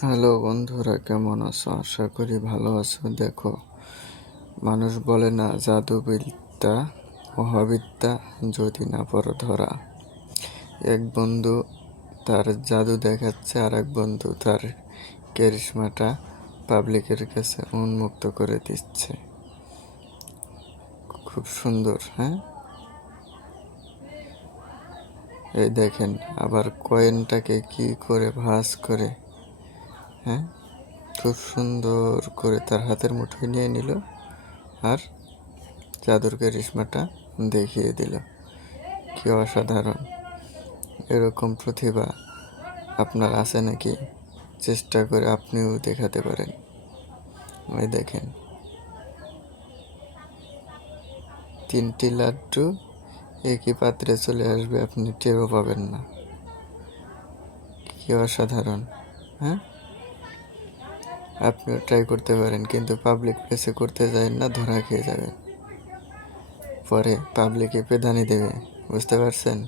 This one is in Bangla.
হ্যালো বন্ধুরা, কেমন আছো? আশা করি ভালো আছো। দেখো, মানুষ বলে না, জাদুবিদ্যা মহাবিদ্যা যদি না পড়ো ধরা। এক বন্ধু তার জাদু দেখাচ্ছে, আর এক বন্ধু তার ক্যারিশমাটা পাবলিকের কাছে উন্মুক্ত করে দিচ্ছে। খুব সুন্দর, হ্যাঁ? এই দেখেন, আবার কয়েনটাকে কি করে ভাঁজ করে, হ্যাঁ, খুব সুন্দর করে তার হাতের মুঠোয় নিয়ে নিল আর জাদুর কারিশমাটা দেখিয়ে দিল। কি অসাধারণ! এরকম প্রতিভা আপনার আছে নাকি? চেষ্টা করে আপনিও দেখাতে পারেন। ওই দেখেন, 3টি লাড্ডু একই পাত্রে চলে আসবে, আপনি টেরও পাবেন না। কি অসাধারণ, হ্যাঁ? আপনিও ট্রাই করতে পারেন, কিন্তু পাবলিক প্লেসে করতে যাবেন না, ধরা খেয়ে যাবেন। পরে পাবলিকে পেদানি দেবে, বুঝতে পারছেন?